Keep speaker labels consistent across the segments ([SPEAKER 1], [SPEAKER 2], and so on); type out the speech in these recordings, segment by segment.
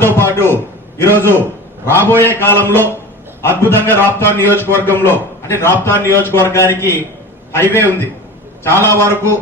[SPEAKER 1] దాంతోపాటు ఈరోజు రాబోయే కాలంలో అద్భుతంగా రాప్తా నియోజకవర్గంలో అంటే రాప్తా నియోజకవర్గానికి హైవే ఉంది. చాలా వరకు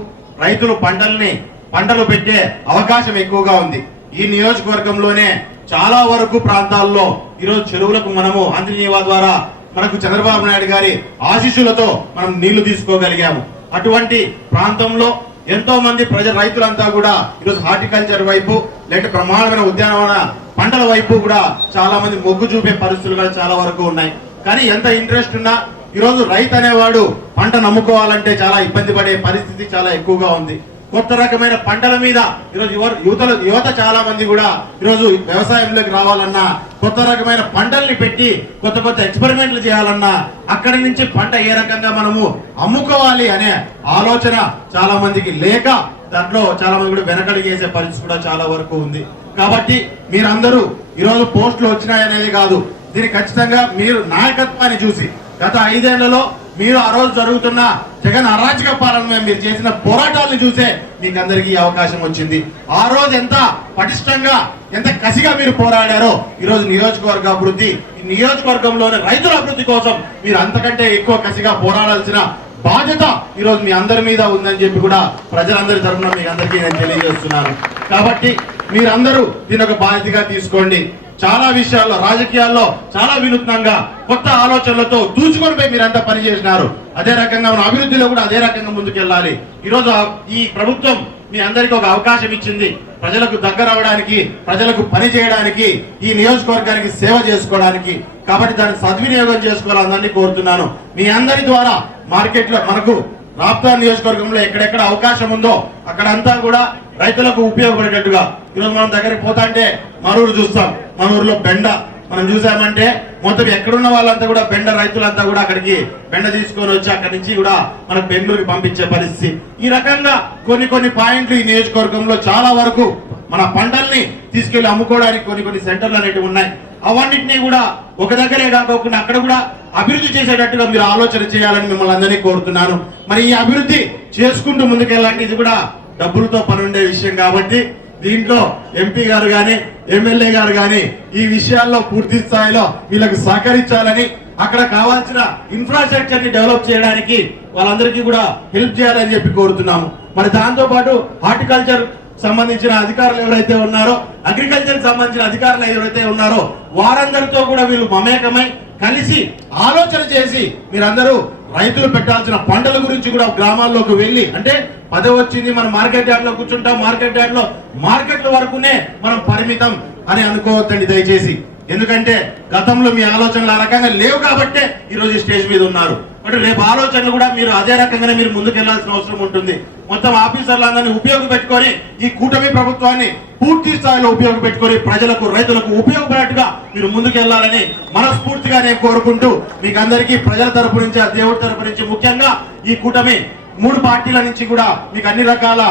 [SPEAKER 1] రైతులు పంటల్ని పంటలు పెట్టే అవకాశం ఎక్కువగా ఉంది. ఈ నియోజకవర్గంలోనే చాలా వరకు ప్రాంతాల్లో ఈరోజు చెరువులకు మనము ఆంజనేయ ద్వారా మనకు చంద్రబాబు నాయుడు గారి ఆశీస్సులతో మనం నీళ్ళు తీసుకోగలిగాము. అటువంటి ప్రాంతంలో ఎంతో మంది ప్రజ రైతులంతా కూడా ఈరోజు హార్టికల్చర్ వైపు లేకపోతే ప్రమాణమైన ఉద్యానవన పంటల వైపు కూడా చాలా మంది మొగ్గు చూపే పరిస్థితులు కూడా చాలా వరకు ఉన్నాయి. కానీ ఎంత ఇంట్రెస్ట్ ఉన్నా ఈరోజు రైతు అనేవాడు పంట నమ్ముకోవాలంటే చాలా ఇబ్బంది పడే పరిస్థితి చాలా ఎక్కువగా ఉంది. కొత్త రకమైన పంటల మీద ఈరోజు యువ యువతలు యువత చాలా మంది కూడా ఈరోజు వ్యవసాయంలోకి రావాలన్నా కొత్త రకమైన పంటల్ని పెట్టి కొత్త కొత్త ఎక్స్పెరిమెంట్లు చేయాలన్నా అక్కడి నుంచి పంట ఏ రకంగా మనము అమ్ముకోవాలి అనే ఆలోచన చాలా మందికి లేక దాంట్లో చాలా మంది కూడా వెనకడిగేసే పరిస్థితి కూడా చాలా వరకు ఉంది. కాబట్టి మీరందరూ ఈరోజు పోస్టులు వచ్చినాయనేది కాదు. దీన్ని ఖచ్చితంగా మీరు నాయకత్వాన్ని చూసి గత ఐదేళ్ళలో మీరు ఆ రోజు జరుగుతున్న జగన్ అరాచక పాలన మీరు చేసిన పోరాటాలను చూసే మీకు అందరికీ అవకాశం వచ్చింది. ఆ రోజు ఎంత పటిష్టంగా ఎంత కసిగా మీరు పోరాడారో ఈరోజు నియోజకవర్గ అభివృద్ధి ఈ నియోజకవర్గంలోని రైతుల అభివృద్ధి కోసం మీరు అంతకంటే ఎక్కువ కసిగా పోరాడాల్సిన బాధ్యత ఈరోజు మీ అందరి మీద ఉందని చెప్పి కూడా ప్రజలందరి తరఫున మీకు అందరికీ నేను తెలియజేస్తున్నాను. కాబట్టి మీరందరూ దీని ఒక బాధ్యతగా తీసుకోండి. చాలా విషయాల్లో రాజకీయాల్లో చాలా వినూత్నంగా కొత్త ఆలోచనలతో దూచుకొని పోయి మీరంతా పనిచేసినారు అదే రకంగా మన అభివృద్ధిలో కూడా అదే రకంగా ముందుకెళ్ళాలి. ఈరోజు ఈ ప్రభుత్వం మీ అందరికీ ఒక అవకాశం ఇచ్చింది. ప్రజలకు దగ్గర అవడానికి ప్రజలకు పని చేయడానికి ఈ నియోజకవర్గానికి సేవ చేసుకోవడానికి. కాబట్టి దాన్ని సద్వినియోగం చేసుకోవాలని కోరుతున్నాను. మీ అందరి ద్వారా మార్కెట్లో మనకు రాప్తా నియోజకవర్గంలో ఎక్కడెక్కడ అవకాశం ఉందో అక్కడంతా కూడా రైతులకు ఉపయోగపడేటట్టుగా ఈరోజు మనం దగ్గరికి పోతా అంటే మన చూస్తాం. మన ఊరిలో బెండ. మనం చూసామంటే మొత్తం ఎక్కడున్న వాళ్ళంతా కూడా బెండ రైతులంతా కూడా అక్కడికి బెండ తీసుకొని వచ్చి అక్కడి నుంచి కూడా మనకు బెంగళూరుకి పంపించే పరిస్థితి. ఈ రకంగా కొన్ని కొన్ని పాయింట్లు ఈ నియోజకవర్గంలో చాలా వరకు మన పంటల్ని తీసుకెళ్ళి అమ్ముకోవడానికి కొన్ని కొన్ని సెంటర్లు అనేవి ఉన్నాయి. అవన్నింటినీ కూడా ఒక దగ్గరే కాకుండా అక్కడ కూడా అభివృద్ధి చేసేటట్టుగా మీరు ఆలోచన చేయాలని మిమ్మల్ని అందరినీ కోరుతున్నాను. మరి ఈ అభివృద్ధి చేసుకుంటూ ముందుకెళ్ళాలంటే ఇది కూడా డబ్బులతో పని ఉండే విషయం కాబట్టి దీంట్లో ఎంపీ గారు కానీ ఎమ్మెల్యే గారు కానీ ఈ విషయాల్లో పూర్తి స్థాయిలో వీళ్ళకి సహకరించాలని అక్కడ కావాల్సిన ఇన్ఫ్రాస్ట్రక్చర్ని డెవలప్ చేయడానికి వాళ్ళందరికీ కూడా హెల్ప్ చేయాలని చెప్పి కోరుతున్నాము. మరి దాంతో పాటు హార్టికల్చర్ సంబంధించిన అధికారులు ఎవరైతే ఉన్నారో అగ్రికల్చర్ సంబంధించిన అధికారులు ఎవరైతే ఉన్నారో వారందరితో కూడా వీళ్ళు మమేకమై కలిసి ఆలోచన చేసి మీరందరూ రైతులు పెట్టాల్సిన పంటల గురించి కూడా గ్రామాల్లోకి వెళ్ళి అంటే పదవి వచ్చింది మనం మార్కెట్ యార్డ్లో కూర్చుంటాం మార్కెట్ యార్డ్లో మార్కెట్ల వరకునే మనం పరిమితం అని అనుకోవద్దండి దయచేసి. ఎందుకంటే గతంలో మీ ఆలోచనలు ఆ రకంగా లేవు కాబట్టే ఈరోజు స్టేజ్ మీద ఉన్నారు. అంటే రేపు ఆలోచనలు కూడా మీరు అదే రకంగానే మీరు ముందుకెళ్ళాల్సిన అవసరం ఉంటుంది. మొత్తం ఆఫీసర్లందరినీ ఉపయోగపెట్టుకొని ఈ కూటమి ప్రభుత్వాన్ని పూర్తి స్థాయిలో ఉపయోగపెట్టుకొని ప్రజలకు రైతులకు ఉపయోగపడేట్టుగా మీరు ముందుకెళ్ళాలని మనస్ఫూర్తిగా నేను కోరుకుంటూ మీకు అందరికీ ప్రజల తరపు నుంచి ఆ దేవుడి తరపు నుంచి ముఖ్యంగా ఈ కూటమి మూడు పార్టీల నుంచి కూడా మీకు అన్ని రకాల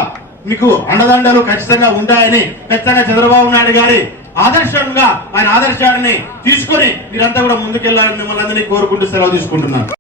[SPEAKER 1] మీకు అండదండలు ఖచ్చితంగా ఉంటాయని ఖచ్చితంగా చంద్రబాబు నాయుడు గారి ఆదర్శంగా ఆయన ఆదర్శాన్ని తీసుకొని మీరంతా కూడా ముందుకెళ్ళాలని మిమ్మల్ని అందరినీ కోరుకుంటూ సెలవు తీసుకుంటున్నాను.